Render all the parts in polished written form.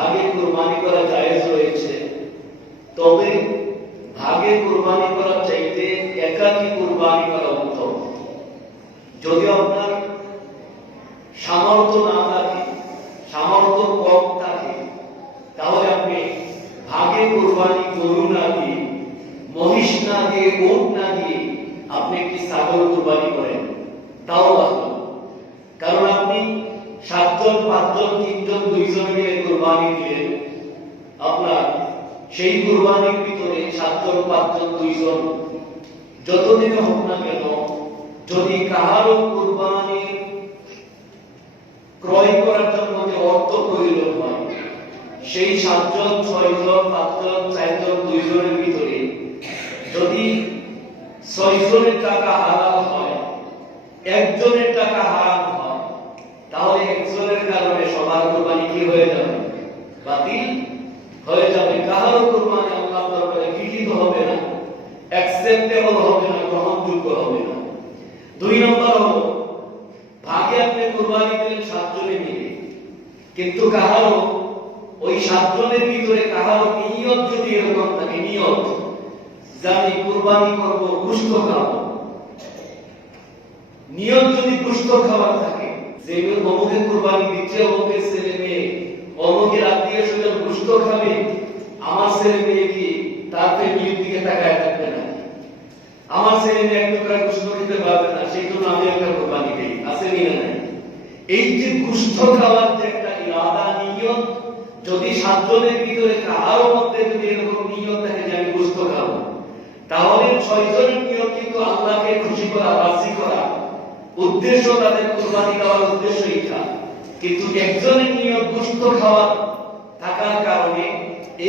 ভাগে কুরবানি করা জায়েজ রয়েছে, তবে ভাগে কুরবানি করা চাইতে একাকী কুরবানি করা উত্তম। যদি আপনার সামর্থ্য না থাকে, সামর্থ্য কম থাকে, তাহলে আপনি ভাগে কুরবানি গরু না দিয়ে, মহিষ না দিয়ে, উট না দিয়ে আপনি একটি ছাগল কুরবানি করেন, তাও ভালো। কারণ আপনি 7 জন, 5 জন, 3 জন, 2 জন মিলে কুরবানি দিলেন, আপনার সেই কুরবানির ভিতরে 7 জন, 5 জন, 2 জন যতদিন হোক না কেন, যদি কাহারও কুরবানি ক্রয় করার জন্য যে অর্থ প্রয়োজন হয়, সেই 7 জন, 6 জন, 5 জন, 4 জন, 2 জনের ভিতরে যদি 6 জনের টাকা হালাল হয়, একজনের টাকা হারাম হয়, তাহলে একজনের কারণে সবার কুরবানি কি হয়ে যাবে? বাতিল হয়ে যাবে। কাহারও কুরবানি আল্লাহর দরবারে গৃহীত হবে না, অ্যাকসেপ্টেবল হবে না, গ্রহণযোগ্য হবে না। 2 নম্বর হলো, ভাগে আপনি কুরবানি দিলেন 7 জনে মিলে, কিন্তু কাহারও ওই 7 জনের ভিতরে কাহারও নিয়ত যদি এরকম থাকে, নিয়ত যে আমি কুরবানি করব, গোশত খাবো, নিয়ত যদি গোশত খাওয়ার থাকে, যে অমুকে কুরবানি দিচ্ছে, অমুকের ছেলে মেয়ে, অমুকের আত্মীয় স্বজন গোশত খাবে, আমার ছেলে মেয়ে কি তার ফ্যামিলির দিকে তাকায় থাকবে না? আমার ছেলে মেয়ে এক টুকরা গোশত খেতে পারবে না, সেই জন্য আমি একটা কুরবানি দিই, আছে কি না? এই যে গোশত খাওয়ার যে একটা ইরাদা, নিয়ত, যদি 7 জনের ভিতরে কারো মধ্যে যদি এরকম নিয়ত থাকে যে আমি গোশত খাবো, তাহলে 6 জনের নিয়ত কিন্তু আল্লাহকে খুশি করা, রাজি করা উদ্দেশ্য, তাদের কুরবানি দেওয়ার উদ্দেশ্য এটা। কিন্তু একজনের নিয়ত গোশত খাওয়া থাকার কারণে,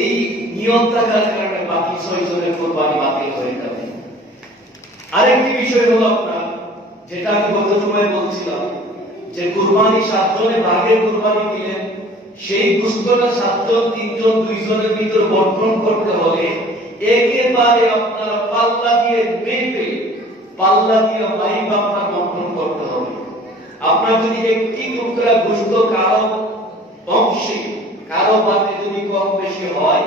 এই নিয়ত থাকার কারণে বাকি 6 জনের কুরবানি বাতিল হয়ে যাবে। আরেকটি বিষয় হলো আপনার, যেটা আমি গত সময় বলছিলাম, যে কুরবানি 7 জনে ভাগে কুরবানি দিলেন, সেই গোশতটা 7 জন, 3 জন, 2 জনের ভিতর বন্টন করতে হলে একেবারে আপনার পাল্লা দিয়ে মেপে, পাল্লা দিয়ে মাইপ আপনার বন্টন করতে হবে। আপনার যদি একটি টুকরা গোশত কারো অংশে, কারো পাতে যদি কম বেশি হয়,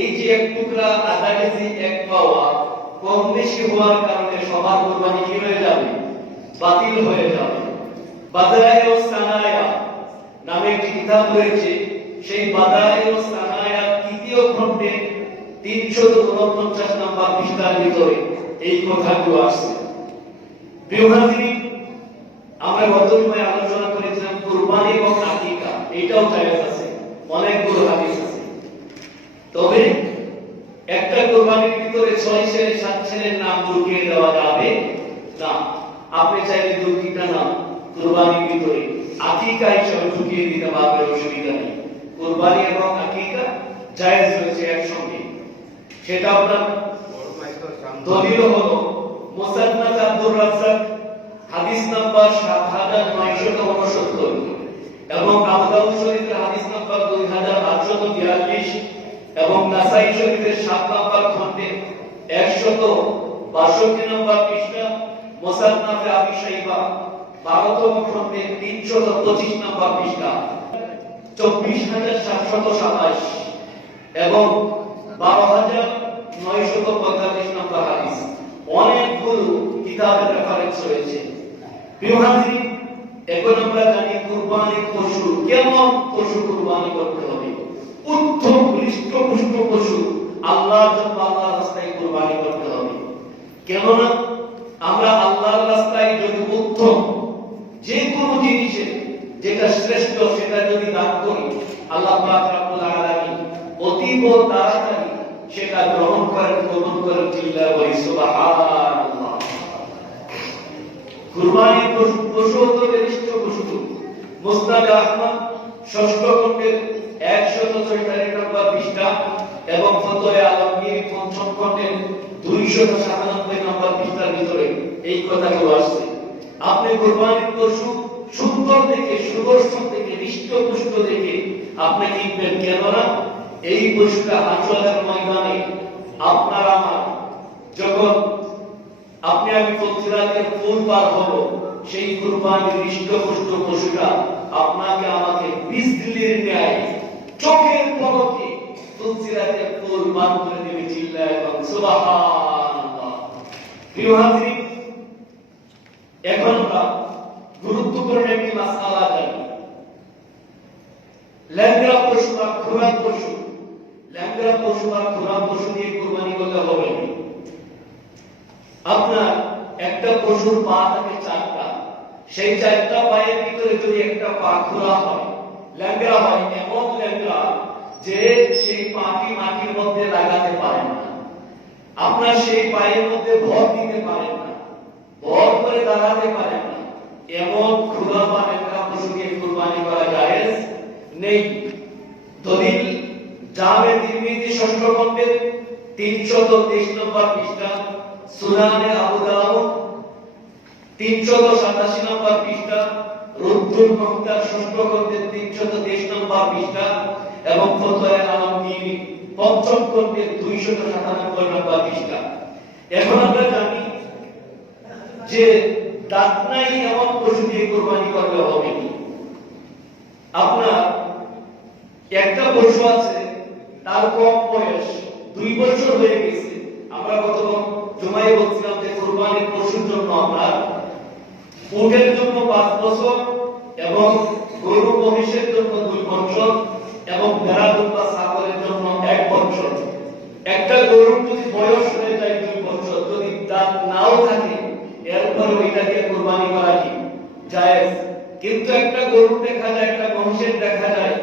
এই যে এক টুকরা, আধা কেজি, 1 পাওয়া কম বেশি হওয়ার কারণে সবার কুরবানি কি হয়ে যাবে? বাতিল হয়ে যাবে। বাদায়ে সানায়া নামে একটি কিতাব রয়েছে, সেই বাদায়ে সানায়া 3য় খণ্ডে 349 নম্বর পৃষ্ঠার ভিতরে এই কথাগুলো আছে। প্রিয় হাজিরিন, আমরা গত সময় আলোচনা করেছিলাম কুরবানি এবং আকিকা, এটাও জায়েজ আছে, অনেকগুলো হাদিস আছে। তবে একটা কুরবানির ভিতরে 6 ছেলে 7 ছেলের নাম ঢুকিয়ে দেওয়া যাবে না। আপনি চাইলে 2-3টা নাম কুরবানির ভিতরে আকিকা হিসেবে ঢুকিয়ে দিতে পারবেন, অসুবিধা নেই। কুরবানি এবং আকিকা জায়েজ রয়েছে একসঙ্গে। সেটা আপনার দলিল হলো মুসান্নাদ আব্দুর রাজ্জাক হাদিস নাম্বার 7969 এবং আবু দাউদ শরীফের হাদিস নাম্বার 2842 এবং নাসাই শরীফের 7 নম্বর খণ্ডে 162 নম্বর পৃষ্ঠা, মুসান্নাদ আবি শাইবা 12তম খণ্ডে 325 নম্বর পৃষ্ঠা, 24727 এবং 12945 নম্বর হাদিস, অনেকগুলো কিতাবের রেফারেন্স রয়েছে। প্রিয় হাজির, এখন আমরা জানি কুরবানির পশু, কেমন পশু কুরবানি করতে হবে। উত্তম হৃষ্টপুষ্ট পশু আল্লাহর জন্য, আল্লাহর রাস্তায় কুরবানি করতে হবে। কেননা আমরা আল্লাহর রাস্তায় যদি উত্তম যে কোনো জিনিসের যেটা শ্রেষ্ঠ সেটা যদি দান করি, আল্লাহ পাক রব্বুল আলামিন অতীব তাড়াতাড়ি সেটা গ্রহণ করেন, কবুল করেন। চিল্লায়ে বলি সুবহানাল্লাহ। কুরবানির পশু হতে হৃষ্টপুষ্ট। মুসনাদ আহমদ 6ষ্ঠ খণ্ডের 144 নম্বর পৃষ্ঠা এবং ফতোয়া আলমগীর 5ম খণ্ডের 297 নম্বর পৃষ্ঠার ভিতরে এই কথাগুলো আসছে। আপনি কুরবানির পশু সুন্দর দেখে, সুদর্শন দেখে, হৃষ্টপুষ্ট দেখে আপনি কিনবেন। কেননা এই পশুটা হাসরের ময়দানে আপনার আমার, যখন আপনি আমি ফুলসিরাতের ফুল পার হব, সেই কুরবানির হৃষ্টপুষ্ট পশুটা আপনাকে আমাকে বিজলির ন্যায় চোখের সুবহানাল্লাহ। প্রিয় হাজিরিন, এখন আমরা গুরুত্বপূর্ণ একটি মাসআলা জানি। ল্যাংড়া পশু বা খুরা পশু, ল্যাংড়া পশু বা খুরা পশু দিয়ে কুরবানি করলে হবে না। আপনার একটা পশুর পা থাকে চারটা, সেই চারটা পায়ের ভিতরে যদি একটা পা খুরা হয়, ল্যাংড়া হয়, এমন ল্যাংড়া যে সেই পাটি মাটির মধ্যে লাগাতে পারেন না, আপনার সেই পায়ের মধ্যে ভর দিতে পারেন না, ভর করে দাঁড়াতে পারেন না, এমন খুরা বা ল্যাংড়া পশুকে কুরবানি করা জায়েজ নেই। দলিল জামে তিরমিজি ষষ্ঠ খণ্ডের 323 নম্বর পৃষ্ঠা, সুনানে আবু দাউদ 387 নম্বর পৃষ্ঠা, রুদ্দুল মুখতার ষষ্ঠ খণ্ডের 323 নম্বর পৃষ্ঠা এবং ফতোয়া আলমগীর পঞ্চম খণ্ডের 297 নম্বর পৃষ্ঠা। এখন আমরা জানি যে দাঁত নাই এমন পশু দিয়ে কুরবানি করলে হবে কি। আপনার একটা পশু আছে, তার কম বয়স 2 বছর হয়ে গেছে। আমরা গত জুমায় বলছিলাম যে কুরবানির পশুর জন্য আপনার উটের জন্য 5 বছর এবং গরু মহিষের জন্য 2 বছর এবং ভেড়া বা ছাগলের জন্য 1 বছর। একটা গরুর যদি বয়স হয়ে যায় 2 বছর, যদি দাঁত নাও থাকে, এরপর ওইটাকে কুরবানি করা কি জায়েজ। কিন্তু একটা গরু দেখা যায়, একটা মহিষের দেখা যায়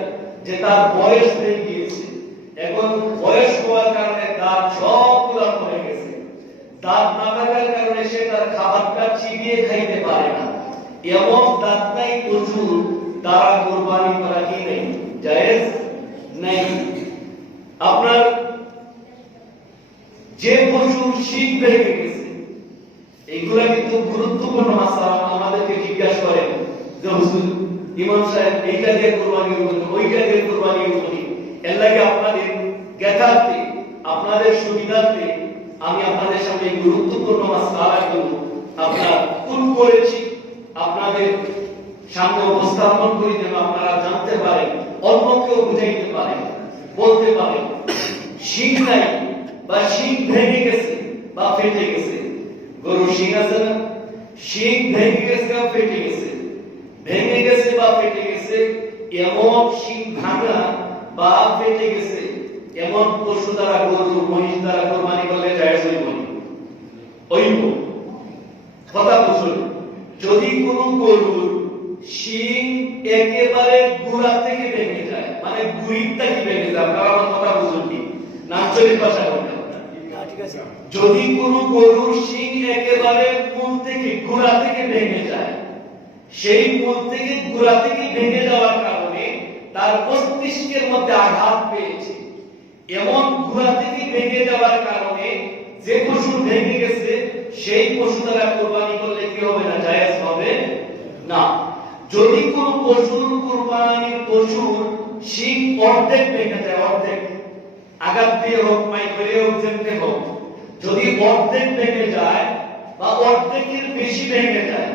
যে তার বয়স হয়ে গিয়েছে, এখন বয়স হওয়ার কারণে দাঁত সবগুলো পড়ে গেছে, দাঁত না থাকার কারণে সে তার খাবারটা চিবিয়ে খাইতে পারে না, এমন দাঁত নাই পশু দ্বারা কুরবানি করা কি নেই, জায়েজ নেই। আপনার যে পশুর শিং ভেঙে গেছে, এইগুলা কিন্তু গুরুত্বপূর্ণ মাসআলা। আমাদেরকে জিজ্ঞাসা করেন যে হুজুর ইমাম সাহেব এইটা দিয়ে কুরবানি করবেন, ওইটা দিয়ে কুরবানি করবেন, এর লাগে আপনাদের জ্ঞাতার্থে, আপনাদের সুবিধার্থে আমি আপনাদের সামনে গুরুত্বপূর্ণ মাসআলাগুলো আপনার তুল করেছি, আপনাদের সামনে উপস্থাপন করি যেন আপনারা জানতে পারেন, অন্যকেও বুঝাইতে পারেন, বলতে পারেন। শিং নাই বা শিং ভেঙে গেছে বা ফেটে গেছে, গরু শিং আছে না, শিং ভেঙে গেছে বা ফেটে গেছে, ভেঙে গেছে বা ফেটে গেছে, এমন শিং ভাঙা বা ফেটে গেছে এমন পশু দ্বারা, গরু মহিষ দ্বারা কুরবানি করলে জায়েজ হইব হইব। কথা বুঝুন, যদি কোন গরুর শিং একেবারে গোড়া থেকে ভেঙে যায়, মানে গুড়িটা কি ভেঙে যায়, আপনারা আমার কথা বুঝুন কি নাচলের ভাষা বলেন, যদি কোন গরুর শিং একেবারে মূল থেকে গোড়া থেকে ভেঙে যায়, সেই মূল থেকে গোড়া থেকে ভেঙে যাওয়ার কারণে তার মস্তিষ্কের মধ্যে আঘাত পেয়েছে, এমন গোড়া থেকে ভেঙে যাওয়ার কারণে যে পশু ভেঙে গেছে সেই পশু দ্বারা কুরবানি করলে কি হবে না, জায়েজ হবে না। যদি কোন পশুর কুরবানির পশুর শিং অর্ধেক ভেঙে যায়, অর্ধেক আঘাত দিয়ে হোক, মাই করে হোক, যেতে হোক, যদি অর্ধেক ভেঙে যায় বা অর্ধেকের বেশি ভেঙে যায়,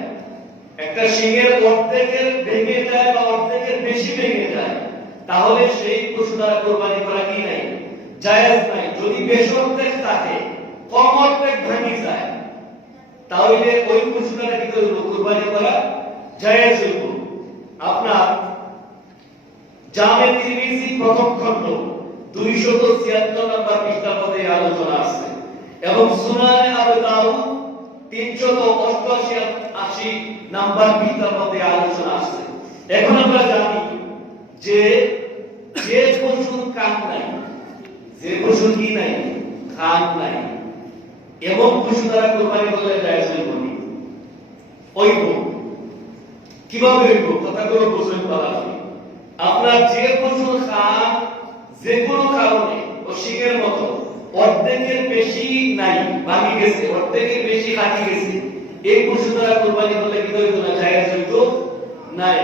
একটা শিংয়ের অর্ধেকের ভেঙে যায় বা অর্ধেকের বেশি ভেঙে যায়, তাহলে সেই পশু দ্বারা কুরবানি করা কি নাই, জায়েজ নাই। যদি বেশ অর্ধেক থাকে, কম অর্ধেক ভেঙে যায়, তাহলে ওই পশু দ্বারা কি করব, কুরবানি করা জায়েজ হইব। আপনার জামে তিরমিজি প্রথম খণ্ড 276 নম্বর পৃষ্ঠাতে আলোচনা আছে এবং সুনানে আবু দাউদ 388 নাম্বার পৃষ্ঠাতে আলোচনা আছে। এখন আমরা জানি যে যে পশুর কান নাই, যে পশুর কি নাই, কান নাই, এমন পশু দ্বারা কুরবানি করলে জায়েজ হইব না, হইব। কিভাবে হইব, কথাগুলো বুঝুন বলা। আপনার যে পশুর কান যে কোনো কারণে শিংয়ের মতো অর্ধেকের বেশি নাই, ভাঙি গেছে, অর্ধেকের বেশি কাটি গেছে, এই পশু দ্বারা কুরবানি করলে কি হইতো না, জায়েজ হইতো নাই।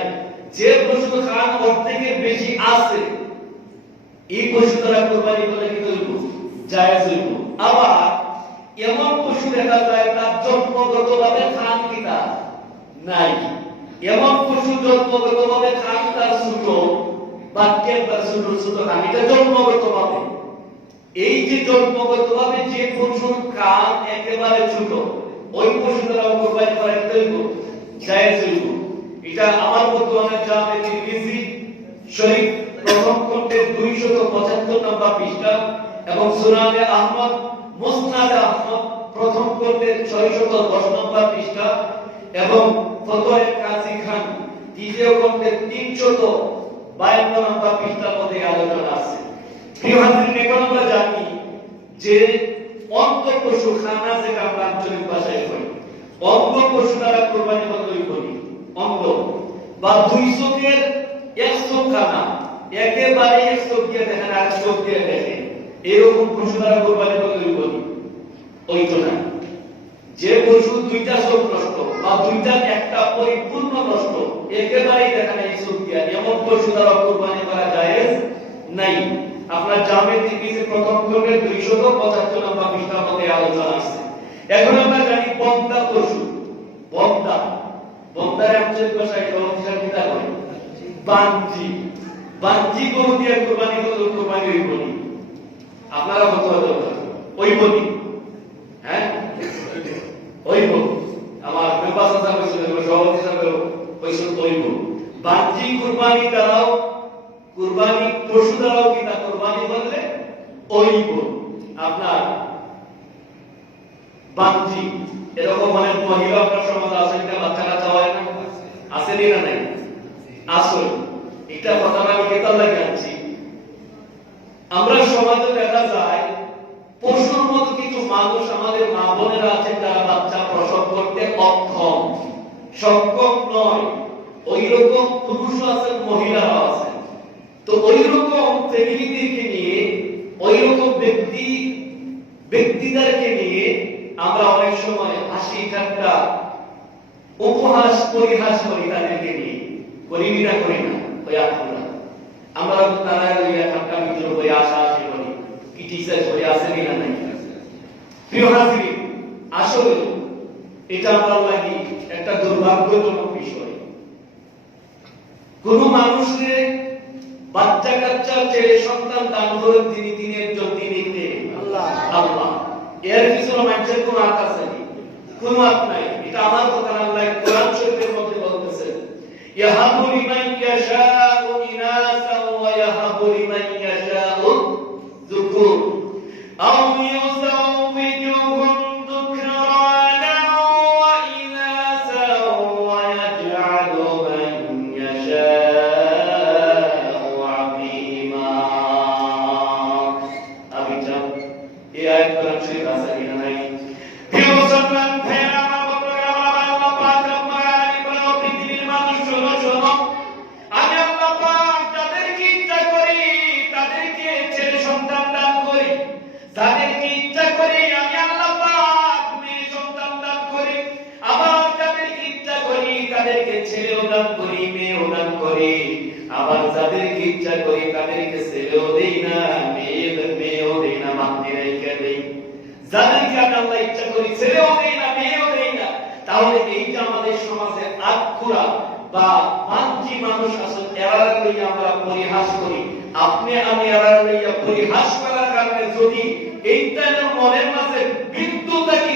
যে পশু কান অর্ধেকের বেশি আছে, এই পশু দ্বারা কুরবানি করলে কি হইতো, জায়েজ হইতো। আবার এমন পশু দেখা যায় তার জন্মগতভাবে কান কিটা নাই, এমন পশু জন্মগতভাবে কান তার ছোট, বাক্যের তার ছোট ছোট কান, এটা জন্মগতভাবে, এই যে জন্মগতভাবে যে পশুর কান একেবারে ছোট, ওই পশু দ্বারা কোরবানি করা হইব, জায়েজ হইব। এটা আমার বর্তমানে জামে তিরমিজি শরীফ প্রথম খণ্ডের 275 নম্বর পৃষ্ঠা এবং সুনানে আহমদ মুসনাদে আহমদ প্রথম খণ্ডের 610 নম্বর পৃষ্ঠা এবং ফতোয়া কাজী খান দ্বিতীয় খণ্ডের 352 নম্বর পৃষ্ঠার মধ্যে আলোচনা আছে। প্রিয় হাজিরিন, এখন আমরা জানি যে অন্ধ পশু খানা যেটা আমরা আঞ্চলিক ভাষায় কই, অন্ধ পশু দ্বারা কোরবানি কতই করি, অন্ধ বা দুই চোখের এক চোখ খানা, একেবারে এক চোখ দিয়ে দেখেন আর চোখ দিয়ে দেখেন, এরকম পশু দ্বারা কোরবানি কতই করি, ওই তো না। যে পশু দুইটা চোখ নষ্ট বা দুইটা একটা পরিপূর্ণ নষ্ট, একেবারেই দেখা নাই চোখ দিয়ে, এমন পশু দ্বারা কোরবানি করা জায়েজ নাই। আপনার জামে তিরমিজি প্রথম খণ্ডের 275 নম্বর পৃষ্ঠার মধ্যে আলোচনা আছে। এখন আমরা জানি বন্দা পশু, বন্দা, বন্দার আঞ্চলিক ভাষায় সহজ কিতা বলে, বানজি, বানজি গরু দিয়ে কোরবানি করলে কোরবানি হইব নি? আপনারা কত দরকার হইব নি? হ্যাঁ হইব। আমার মেম্বার সাহেব কইছিল, সভাপতি সাহেব কইছিল হইব। বানজি কোরবানি দ্বারাও, কুরবানি পশু দ্বারাও কি তা কুরবানি করলে ওইব। আপনার বানজি এরকম মানে মহিলা আপনার সমাজে আছে কিনা, বাচ্চা কাচ্চা হয় না, আছে না নাই? আসল এটা কথা আমি কেতাল লাগে আনছি। আমরা সমাজে দেখা যায় পশুর মতো কিছু মানুষ, আমাদের মা বোনেরা আছেন যারা বাচ্চা প্রসব করতে অক্ষম, সক্ষম নয়। ওই রকম পুরুষ আছেন, মহিলারা আছেন। তো ওই রকম ফ্যামিলিদেরকে নিয়ে, ওই রকম ব্যক্তিদেরকে নিয়ে আমরা অনেক সময় হাসি ঠাট্টা উপহাস পরিহাস করি, তাদেরকে নিয়ে করি না, করি না? ওই আমরা তারা ঠাট্টা মিত্র হয়ে আসা আসি করি, ক্রিটিসাইজ হয়ে আসে না নাই? প্রিয় হাজিরিন, আসলে এটা আমার লাগি একটা দুর্ভাগ্যজনক বিষয়। কোন মানুষের বাচ্চা কাচ্চা ছেলে সন্তান দান করেন তিনি, তিনি একজন, তিনি কে? আল্লাহ। আল্লাহ। এর পিছনে মানুষের কোন হাত আছে? কোন হাত নাই। এটা আমার কথা না, আল্লাহ কোরআন শরীফের মধ্যে বলতেছেন, ইয়াহাবু লিমান ইয়াশাউ ইনাসা ওয়া ইয়াহাবু লিমান ইয়াশাউ যুকুর আও ইউযাওবিজুহুম যুকরানা ওয়া ইনাসা ওয়া ইয়াজআলু মান ইয়াশাউ আকিমা। আবিটা এই আয়াত কোরআন শরীফ আছে কিনা নাই? প্রিয় মুসলমান ভাইরা, আমার আল্লাহ পাক রব্বুল আলামিন বলেন, পৃথিবীর মানুষ শোনো, শোনো, আমি আল্লাহ পাক যাদেরকে ইচ্ছা করি তাদেরকে ছেলে সন্তান দান করি, যাদেরকে ইচ্ছা করি আমি আল্লাহ পাক মেয়ে সন্তান দান করি, আবার যাদেরকে ইচ্ছা করি তাদেরকে ছেলেও দান করি, মেয়েও দান করি, আবার যাদেরকে ইচ্ছা করি তাদেরকে ছেলেও দেই না, মেয়েও দেই না, মাতৃ রেখে দেই। যাদেরকে আল্লাহ ইচ্ছা করি ছেলেও দেই না, মেয়েও দেই না। তাহলে এই যে আমাদের সমাজে আখুরা বা মানজি মানুষ আছে, এরা লইয়া আমরা পরিহাস করি। আপনি আমি এরা লইয়া পরিহাস করার কারণে যদি এইটার মনের মাঝে বিন্দুটাকে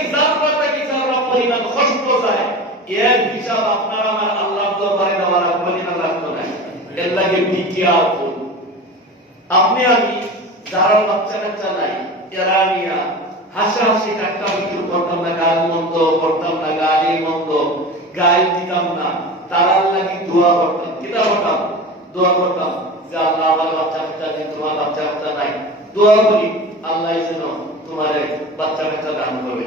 যারা পরিমাণ কষ্ট যায়, এর হিসাব আপনার আমার আল্লাহর দরবারে দেওয়ার পরিমাণ রাখতে নাই। এর লাগে বিজ্ঞাপন। আপনি আমি যারা বাচ্চা কাচ্চা নাই, এরা নিয়া হাসাহাসি ঠাট্টা বিদ্রুপ করতাম না, গাল মন্দ করতাম না, গালি মন্দ গাল দিতাম না, তারার লাগি দোয়া করতাম। কিতা করতাম? দোয়া করতাম যে আল্লাহ আমার বাচ্চা কাচ্চা নেই, তোমার বাচ্চা কাচ্চা নাই, দোয়া করি আল্লাহ যেন তোমার বাচ্চা কাচ্চা দান করবে।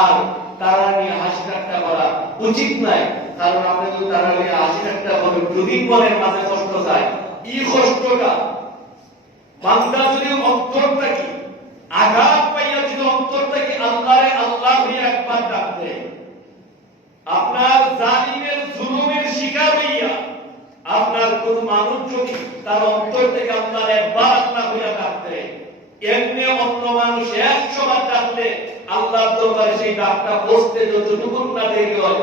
আর তারা নিয়ে হাসি ঠাট্টা করা উচিত নাই, কারণ আপনি যদি তারা নিয়ে হাসি ঠাট্টা করেন, যদি মনের মাঝে কষ্ট যায়, এই কষ্টটা বান্দা যদি অন্তর থাকি আঘাত পাইয়া যদি অন্তর থেকে আল্লাহরে আল্লাহ হইয়া একবার ডাক দেয়, আপনার জালিমের জুলুমের শিকার হইয়া আপনার কোন মানুষ যদি তার অন্তর থেকে আল্লাহর একবার আল্লাহ হইয়া ডাক দেয়, এমনি অন্য মানুষ 100 বার ডাকলে আল্লাহর দরবারে সেই ডাকটা পৌঁছতে যতটুকু না দেরি হয়,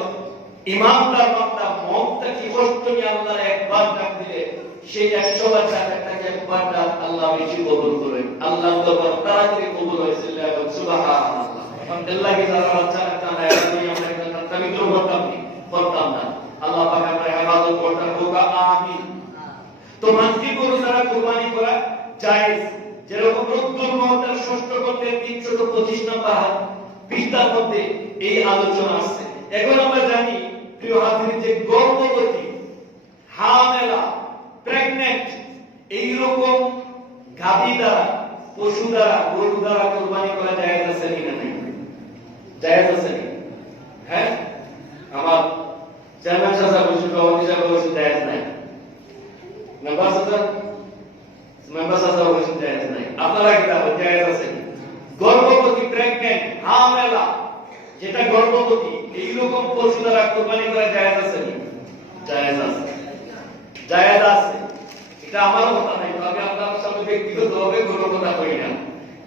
ইমানদার বান্দা মনটা কি কষ্ট নিয়ে আল্লাহর একবার ডাক দিলে সেই 100 বার ডাকটাকে একবার ডাক আল্লাহ বেশি কবুল করেন। আল্লাহর দরবার তাড়াতাড়ি কবুল হয়েছে এবং সুবহানাল্লাহ। আলহামদুলিল্লাহ কি যারা বাচ্চা একটা না আমি আমরা একটা তামিল করতাম না। আল্লাহ পাক আমরা হেফাজত করতে হোক আমিন। তো মানসি গরু দ্বারা কুরবানি করা জায়েজ, যেরকম রুদ্দুল মুহতার ষষ্ঠ গ্রন্থের 325 নম্বর পৃষ্ঠার মধ্যে এই আলোচনা আছে। এখন আমরা জানি প্রিয় হাজির যে গর্ভবতী, হামেলা, প্রেগন্যান্ট এইরকম গাভী দ্বারা, পশু দ্বারা, গরু দ্বারা কুরবানি করা জায়েজ আছে কিনা নাই? জায়েজ আছে কি? হ্যাঁ, আমার চেয়ারম্যান সাহেব বলছেন, সভাপতি সাহেব বলছেন জায়েজ নাই, মেম্বার সাহেব বলছেন জায়েজ নাই। আপনারা কি বলেন জায়েজ আছে? গর্ভবতী, প্রেগন্যান্ট, হামেলা, যেটা গর্ভবতী এইরকম পশু দ্বারা কুরবানি করা জায়েজ আছে কি? জায়েজ আছে, জায়েজ আছে। এটা আমার কথা নাই, আমি আপনার সামনে ব্যক্তিগতভাবে কোনো কথা কই না।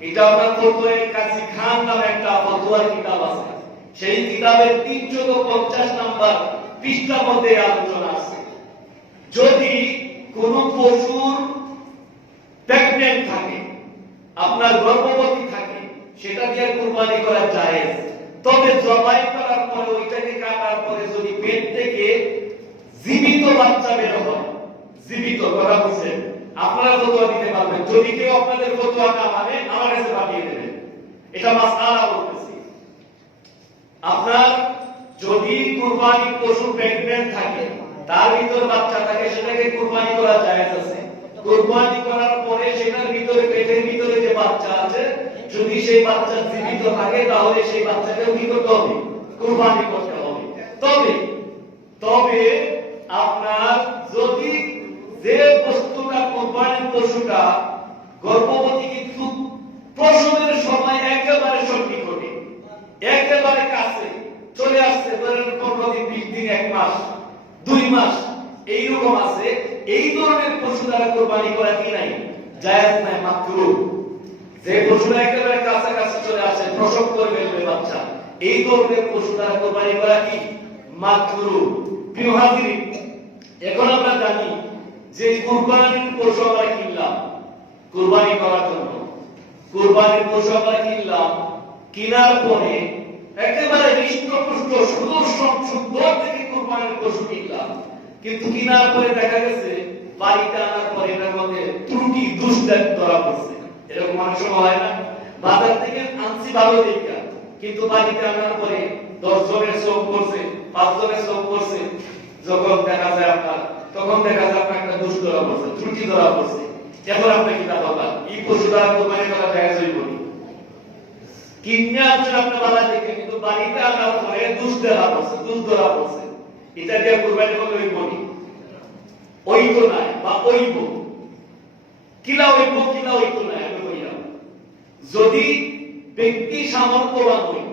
এটা আপনার ফতোয়ে কাজী খান নামে একটা ফতোয়ার কিতাব আছে, সেই কিতাবের 350 নম্বর পৃষ্ঠার মধ্যে আলোচনা আছে। যদি কোন পশুর প্রেগন্যান্ট থাকে, আপনার গর্ভবতী থাকে, সেটা দিয়ে কুরবানি করা জায়েজ। তবে জবাই করার পরে, ওইটাকে কাটার পরে যদি পেট থেকে জীবিত বাচ্চা বের হয়, জীবিত কথা বুঝছেন, আপনারা ফতোয়া দিতে পারবেন। যদি কেউ আপনাদের ফতোয়া না মানে আমার কাছে পাঠিয়ে দেবেন, এটা মাসআলা বলতেছি। আপনার যদি কুরবানির পশু প্রেগন্যান্ট থাকে, তার ভিতর বাচ্চা থাকে, সেটাকে কুরবানি করা জায়েজ আছে। কুরবানি করার পরে সেটার ভিতরে, পেটের ভিতরে যে বাচ্চা আছে, যদি সেই বাচ্চা জীবিত থাকে, তাহলে সেই বাচ্চাকেও কি করতে হবে? কুরবানি করতে হবে। তবে আপনার যদি যে বস্তুটা, কুরবানির পশুটা গর্ভবতী কিন্তু প্রসবের সময় একেবারে সন্নিকটে, একেবারে কাছে চলে আসছে, ধরেন 15 দিন, 20 দিন, 1 মাস, 2 মাস এইরকম আছে, এই ধরনের পশু দ্বারা কুরবানি করা কি নাই? জায়েজ নাই, মাকরুহ। যে পশুটা একেবারে কাছাকাছি চলে আসে, প্রসব করে ফেলবে বাচ্চা, এই ধরনের পশু দ্বারা কুরবানি করা কি? মাকরুহ। প্রিয় হাজিরিন, এখন আমরা জানি যে কুরবানির পশু আমরা কিনলাম কুরবানি করার জন্য, কুরবানির পশু আমরা কিনলাম, কেনার পরে একেবারে হৃষ্টপুষ্ট সুন্দর থেকে কুরবানির পশু কিনলাম, কিন্তু কেনার পরে দেখা গেছে বাড়িতে আনার পরে এটার মধ্যে ত্রুটি, দোষ ধরা পড়ছে। এরকম অনেক সময় হয় না? বাজার থেকে আনছি ভালো দেখা, কিন্তু বাড়িতে আনার পরে 10 জনের চোখ পড়ছে, 5 জনের চোখ পড়ছে, যখন দেখা যায় আপনার, তখন দেখা যায় আপনার একটা দোষ ধরা পড়ছে, ত্রুটি ধরা পড়ছে। এখন আপনি কি করবেন? এই পশু দ্বারা কুরবানি করা জায়েজ হইব না। কিনে আনছেন আপনি বাজার থেকে, কিন্তু বাড়িতে আনার পরে দোষ ধরা পড়ছে, এটা দিয়ে কুরবানি করলে হইব না? ওইতো নাই বা ওইব, কিলা ওইতো নাই। আমি কইলাম, যদি ব্যক্তি সামর্থ্যবান হয়,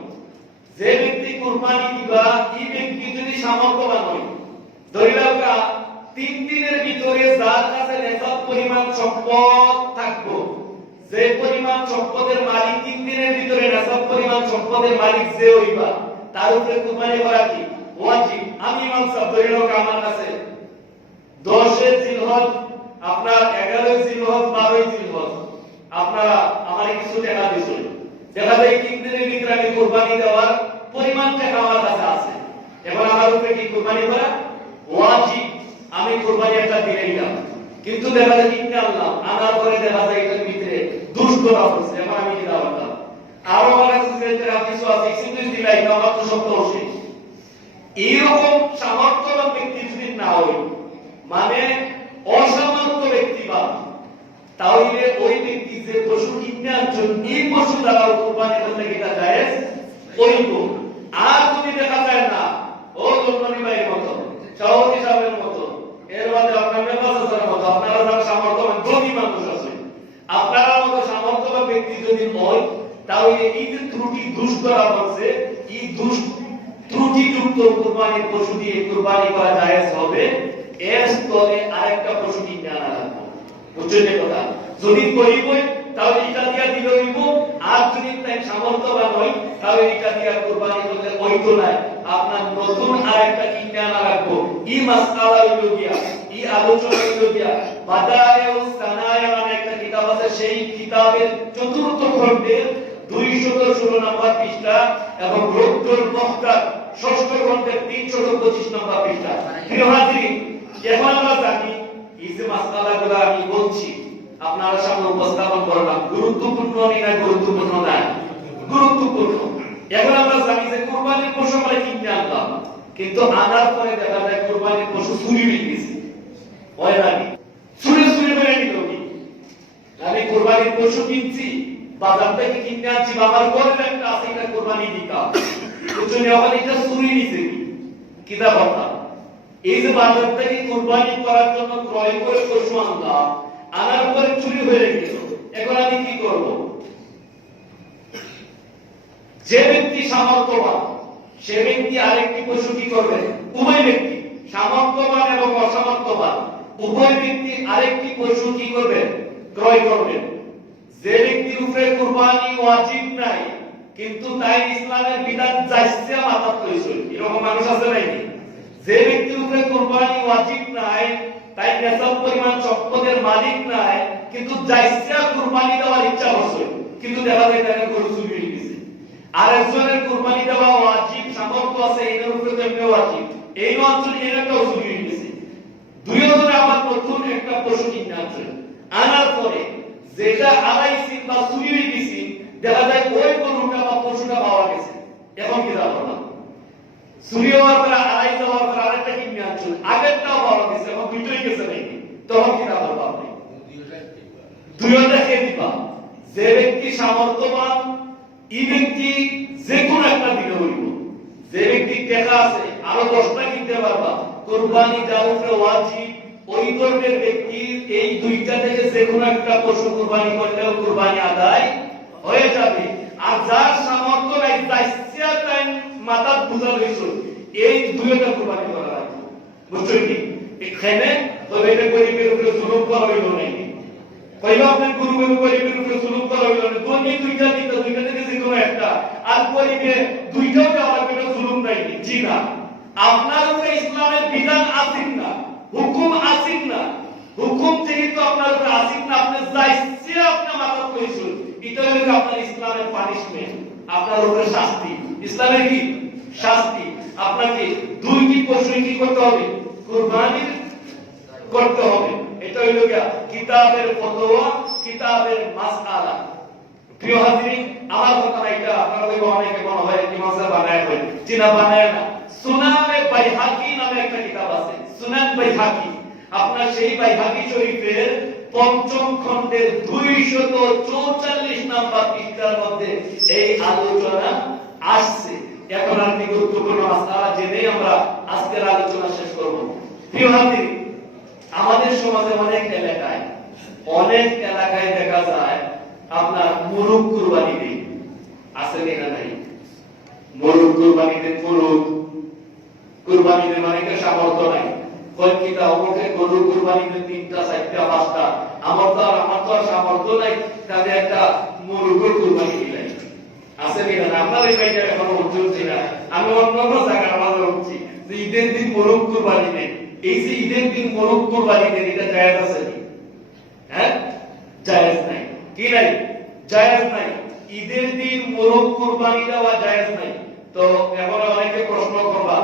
যে ব্যক্তি কুরবানি দিবা, এই ব্যক্তি যদি সামর্থ্যবান হয়, ধরিলাম 3 দিনের ভিতরে যার কাছে নেশাব পরিমাণ সম্পদ থাকবো, যে পরিমাণ সম্পদের মালিক 3 দিনের ভিতরে নেশাব পরিমাণ সম্পদের মালিক যে হইবা, তার উপরে কুরবানি করা কি ওয়াজিব। আমি ইমাম সাহেব ধরিলাম আমার কাছে 10 জিলহজ, আপনার 11 জিলহজ, 12 জিলহজ, আপনারা আমার কিছু টাকা দিছেন, দেখা যায় 3 দিনের ভিতরে আমি কুরবানি দেওয়ার পরিমাণ টাকা আমার কাছে আছে, এখন আমার উপরে কি কুরবানি করা ওয়াজিব। আমি কুরবানি একটা দিয়ে দিলাম, কিন্তু দেখা যায় কিনে আনলাম, আনার পরে দেখা যায় এটার ভিতরে দুষ্ট ধরা পড়ছে, এখন আমি কি দাওয়াত দিলাম, আর আমার কাছে যে কিছু আছে কিছু দিলাই, আমার তো সব তো শেষ। এইরকম সামর্থ্যবান ব্যক্তি যদি না হয়, মানে অসামর্থ্য ব্যক্তি বা, তাহলে ওই ব্যক্তি যে পশু কিনে আনছেন, এই পশু দ্বারা কুরবানি করতে কি জায়েজ হইব। আর যদি দেখা যায় না, ও জন্মনি ভাইয়ের মতো, সভাপতি সাহেবের মতো, এর মধ্যে আপনার মেম্বার মতো, আপনারা যারা সামর্থ্যবান ধনী মানুষ আছে, আপনারা মতো সামর্থ্যবান ব্যক্তি যদি হয়, তাহলে এই যে ত্রুটি দোষ ধরা পড়ছে, এই দোষ ত্রুটিযুক্ত কুরবানির পশু দিয়ে কুরবানি করা জায়েজ হবে। এর স্থলে আরেকটা পশু কিনে আনা লাগবে, বুঝছেন কথা? যদি গরিব হয় তাহলে এটা দিয়া দিলে হইব, আর যদি তাই সামর্থ্যবান হয় তাহলে এটা দিয়া কুরবানি করলে হইতো না, আপনার নতুন আরেকটা কিনে আনা লাগবে। এই মাসআলা হইল গিয়া, এই আলোচনা হইল গিয়া বাদায়ে ও সানায়া নামে একটা কিতাব আছে সেই কিতাবের চতুর্থ খণ্ডের 216 নম্বর পৃষ্ঠা এবং রৌদ্রুল মুখতার ষষ্ঠ খণ্ডের 325 নম্বর পৃষ্ঠা। প্রিয় হাজিরিন, এখন আমরা জানি এই যে মাসআলাগুলো আমি বলছি আপনারা সামনে উপস্থাপন করলাম, গুরুত্বপূর্ণ না গুরুত্বপূর্ণ না? গুরুত্বপূর্ণ। এখন আমরা জানি যে কুরবানির পশু আমরা কিনে আনলাম, কিন্তু আনার পরে দেখা যায় কুরবানির পশু চুরি হয়ে গেছে। হয় না? চুরি করে নিল কি? আমি কুরবানির পশু কিনছি, বাজার থেকে কিনে আনছি, বাবার ঘরের একটা আছে, এটা কুরবানি দিতাম, বুঝছেন? এখন এটা চুরি নিছে কি তা কথা? এই যে বাজার থেকে কুরবানি করার জন্য ক্রয় করে পশু আনলাম, আনার পরে চুরি হয়ে গেল, এখন আমি কি করব? যে ব্যক্তি সামর্থ্যবান সে ব্যক্তি আরেকটি পশু কি করবে? উভয় ব্যক্তি, সামর্থ্যবান এবং অসামর্থ্যবান উভয় ব্যক্তি আরেকটি পশু কি করবে? ক্রয় করবেন। যে ব্যক্তির উপরে কুরবানি ওয়াজিব নাই, কিন্তু তাই ইসলামের বিধান যাইছে মাথাত লইছে, এরকম মানুষ আছে নাকি? যে ব্যক্তির উপরে কুরবানি ওয়াজিব নাই, তাই নেশাব পরিমাণ সম্পদের মালিক নাই, কিন্তু যাইছে কুরবানি দেওয়ার ইচ্ছা হচ্ছে, কিন্তু দেখা যায় তার গরু চুরি হয়ে গেছে। আর একজনের কুরবানি দেওয়া ওয়াজিব, সামর্থ্য আছে, এর উপরে তো এমনি ওয়াজিব, এই অঞ্চলে এটাও চুরি হয়ে গেছে। দুইজনে আবার নতুন একটা পশু কিনে আনছে, আনার পরে যেটা আড়াইছি বা চুরি হয়ে গেছে, দেখা যায় ওই গরুটা বা পশুটা পাওয়া গেছে। এখন কি যাবো না? চুরি হওয়ার পরে আড়াই যাওয়ার পরে আরেকটা কিনে আনছে, আগেরটাও পাওয়া গেছে, এখন দুইটাই গেছে নাকি? তখন কি যাবো আপনি? দুইটা খেয়ে দিবা। যে ব্যক্তি সামর্থ্যবান এই ব্যক্তি যে কোনো একটা দিতে হইব। যে ব্যক্তি টাকা আছে আরো 10টা কিনতে পারবা, কুরবানি যার উপরে ওয়াজিব, ওই ধর্মের ব্যক্তি এই দুইটা থেকে যে কোনো একটা পশু কুরবানি করলেও কুরবানি আদায় হয়ে যাবে। আর যার সামর্থ্য নাই, যাইছে তাই মাথা বুঝা লইছো, এই দুইটা কুরবানি করা লাগবে, বুঝছো কি? এখানে তবে এটা গরিবের উপরে জুলুম করা হইল নাকি? কইবা আপনার গরিবের উপরে জুলুম করা হইল না? দুইটা থেকে যে কোনো একটা, আর গরিবে দুইটাও দেওয়া লাগবে, জুলুম নাই। জি না, আপনার উপরে ইসলামের বিধান আসিন না, হুকুম আসিন না, হুকুম যেহেতু আপনার উপরে আসিন না, আপনি যাইছে আপনার মাথা কইছেন, এটা হলো আপনার ইসলামের পানিশমেন্ট, আপনার উপরে শাস্তি। ইসলামের কি শাস্তি? আপনাকে দুইটি পশু কি করতে হবে? কুরবানি করতে হবে। এটা হইল কিতাবের ফতোয়া, কিতাবের মাসআলা। প্রিয় হাজিরিন, আমার কথা না, এটা আপনারা দেখো অনেকে মনে হয় কি মাসা বানায় হয়, চিনা বানায় না। সুনানে বাইহাকি নামে একটা কিতাব আছে, সুনান বাইহাকি। আপনার সেই বাইহাকি শরীফের ৫ম খণ্ডের 244 নম্বর পৃষ্ঠার মধ্যে এই আলোচনা আসছে। এখন আর কি গুরুত্বপূর্ণ মাসআলা জেনে আমরা আজকের আলোচনা শেষ করব। প্রিয় হাজিরিন, আমাদের সমাজে অনেক এলাকায় দেখা যায় আপনার মুরুগ কুরবানি দেয়, আছে না নাই? মুরুগ কুরবানি দেয়, মুরুগ কুরবানি দেয়, মানে কি সামর্থ্য নাই, কয় কি তা ওকে গরু কুরবানি দেয় 3টা 4টা 5টা, আমার তো আর সামর্থ্য নাই, তাহলে একটা মুরুগ কুরবানি দিলাই। আছে না? আপনার এই ভাইটা এখন বুঝছি না, আমি অন্য জায়গায় মাঝে উঠছি যে ঈদের দিন মুরুগ কুরবানি দেয়। এই যে ঈদের দিন মুরুগ কুরবানি দেয়, এটা জায়েজ আছে কি? হ্যাঁ, জায়েজ নাই। কি নাই? জায়েজ নাই। ঈদের দিন মুরুগ কুরবানি দেওয়া জায়েজ নাই। তো এখন অনেকে প্রশ্ন করবা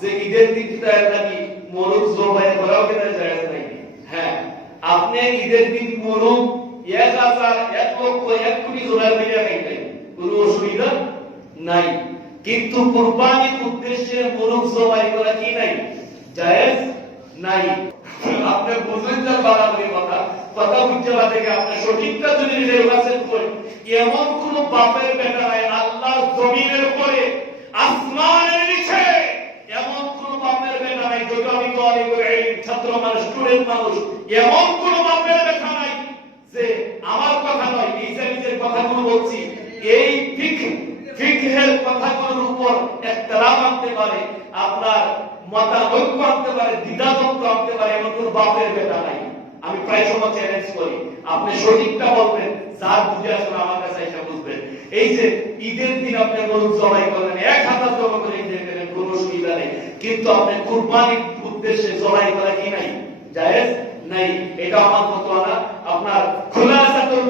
যে ঈদের দিন কি জায়েজ নাকি মুরুগ জবাই করাও কি জায়েজ নাই? হ্যাঁ, আপনি ঈদের দিন মুরুগ 1000 1 লক্ষ 1 কোটি জোড়া মিলে খাইতেন, কোনো অসুবিধা নাই। কিন্তু কুরবানির উদ্দেশ্যে মুরুগ জবাই করা কি নাই? জায়েজ নাই। আপনি বুঝলেন না বাড়াবাড়ি কথা বুঝতে পারতে কি? আপনি সঠিকটা যদি নিজের কাছে করেন, এমন কোন বাপের বেটা নাই আল্লাহর জমিনের উপরে আসমানের নিচে, এমন কোন বাপের বেটা নাই, যদি আমি তালিবুল ইলম ছাত্র মানুষ, স্টুডেন্ট মানুষ, এমন কোন বাপের বেটা নাই যে আমার কথা নয়, এই যে নিজের কথাগুলো বলছি, এই ফিকহের কথাগুলোর উপর ইখতিলাফ আনতে পারে, আপনার মতানৈক্য আনতে পারে, দ্বিধাদ্বন্দ্ব আনতে পারে, এমন কোন বাপের বেটা নাই। আমি প্রায় সময় চ্যালেঞ্জ করি, আপনি সঠিকটা বলবেন, যার বুঝে আসলে আমার কাছে এসে বুঝবেন। এই যে ঈদের দিন আপনি গরু জবাই করলেন, 1000 জমা করে ঈদের দিলেন, কোনো অসুবিধা নেই, কিন্তু আপনি কুরবানির উদ্দেশ্যে জবাই করা কি নাই? জায়েজ নাই। এটা আমার ফতোয়া না, আপনার খুলাসাতুল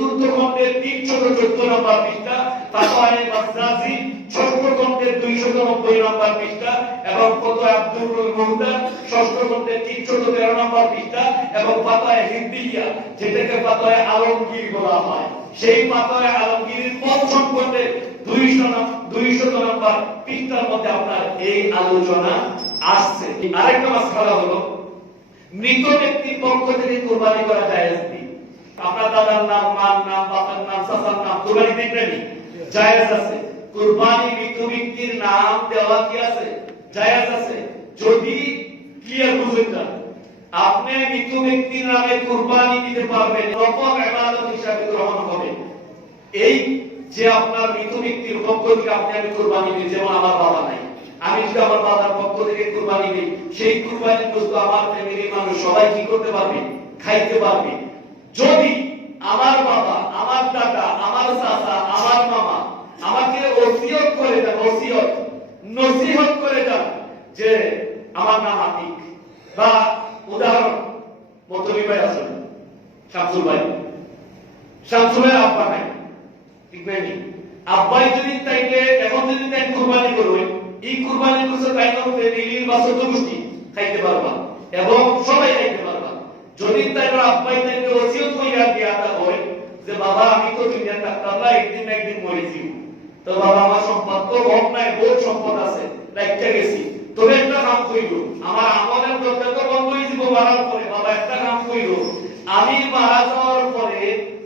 চতুর্থ খণ্ডের 314 নম্বর পৃষ্ঠা, ফাতোয়ায়ে মাসরাজি ষষ্ঠ খণ্ডের 290 নম্বর পৃষ্ঠা এবং ফতোয়া আব্দুর রহিম মুহতার ষষ্ঠ খণ্ডের 313 নম্বর পৃষ্ঠা এবং ফাতোয়ায়ে হিন্দিয়া যেটাকে ফাতোয়ায়ে আলমগীর বলা হয়, সেই ফাতোয়ায়ে আলমগীরের পঞ্চম খণ্ডের 200 নম্বর পৃষ্ঠার মধ্যে আপনার এই আলোচনা আসছে। আরেকটা মাসআলা হলো মৃত ব্যক্তির পক্ষ থেকে কুরবানি করা জায়েজ নেই। আপনার দাদার নাম, মার নাম, বাবার নাম, চাচার নাম কুরবানি দিবেন জায়েজ আছে। কুরবানি মৃত ব্যক্তির নাম দেওয়া কি আছে? জায়েজ আছে, যদি ক্লিয়ার বুঝেন। আপনি মৃত ব্যক্তির নামে কুরবানি দিতে পারবেন, নফল ইবাদত হিসাবে গ্রহণ হবে। এই যে আপনার মৃত ব্যক্তির পক্ষ থেকে আপনি আমি কুরবানি দিই, যেমন আমার বাবা নাই, আমি যদি আমার বাবার পক্ষ থেকে কুরবানি দিই, সেই কুরবানির বস্তু আমার ফ্যামিলির মানুষ সবাই কি করতে পারবে? খাইতে পারবে। যদি আমার বাবা, আমার দাদা, আমার চাচা, আমার মামা আমাকে ওসিয়ত করে দেন, নসিহত করে দেন যে আমার নাম আতিক, বা উদাহরণ মতলি ভাই আছেন, শামসুল ভাই আব্বা নাই, ঠিক নাই, আব্বাই যদি তাইলে এখন যদি তাই কুরবানি করবে, এই কুরবানি করছে তাই করতে নীলির বা চতুর্থী খাইতে পারবা এবং সবাই খাইতে পারবা। যদি তাই আব্বাই তাইকে ওসিয়ত কইরা দিয়া হয় যে বাবা আমি তো দুনিয়া থাকতাম না, একদিন না একদিন মরেছি, তো বাবা আমার সম্পদ তো কম নাই, বহুত সম্পদ আছে, রাইখতে গেছি, তবে একটা কাম কইল, আমার আমলের দরকার তো বন্ধ হয়ে যাব মারার পরে, বাবা একটা কাম কইল, আমি মারা যাওয়ার পরে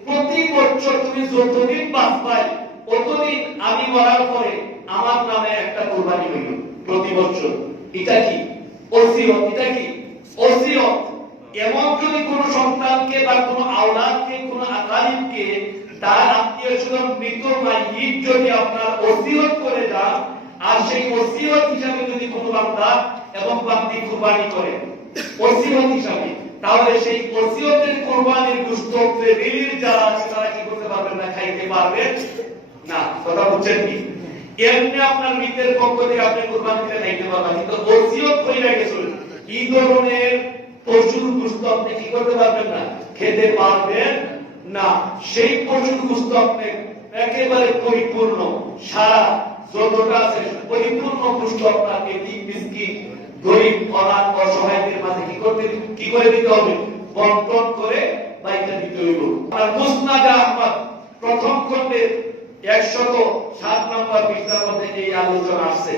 প্রতি বছর তুমি যতদিন বাঁচবাই ততদিন আমি মরার পরে আমার নামে একটা কুরবানি হইল প্রতি বছর। এটা কি ওসিয়ত? এটা কি ওসিয়ত? এমন যদি কোন সন্তানকে বা কোন আওলাদকে, কোন আকারিবকে তার আত্মীয়স্বজন মৃত মাইয়িত যদি আপনার ওসিয়ত করে দেন, আর সেই ওসিয়ত হিসাবে যদি কোনো বান্দা এবং বান্দি কুরবানি করে ওসিয়ত হিসাবে, তাহলে সেই ওসিয়তের কুরবানির গোশত ফ্যামিলির যারা আছে তারা কি করতে পারবেন না? খাইতে পারবেন না। কথা বুঝছেন কি? এমনি আপনার মৃতের পক্ষ থেকে আপনি কুরবানি দিতে খাইতে পারবেন, কিন্তু ওসিয়ত কইরা গেছেন এই ধরনের পশুর গোশত আপনি কি করতে পারবেন না? খেতে পারবেন না। সেই পশুর গোশত আপনি একেবারে পরিপূর্ণ, সারা যতটা আছে পরিপূর্ণ গোশত আপনাকে এতিম মিসকিন গরিব অনাথ অসহায়দের মাঝে কি করে দিতে হবে? বন্টন করে বাইরে দিতে হইব। আর মুসনাদে আহমদ প্রথম খণ্ডের 107 নম্বর পৃষ্ঠার মধ্যে এই আলোচনা আসছে।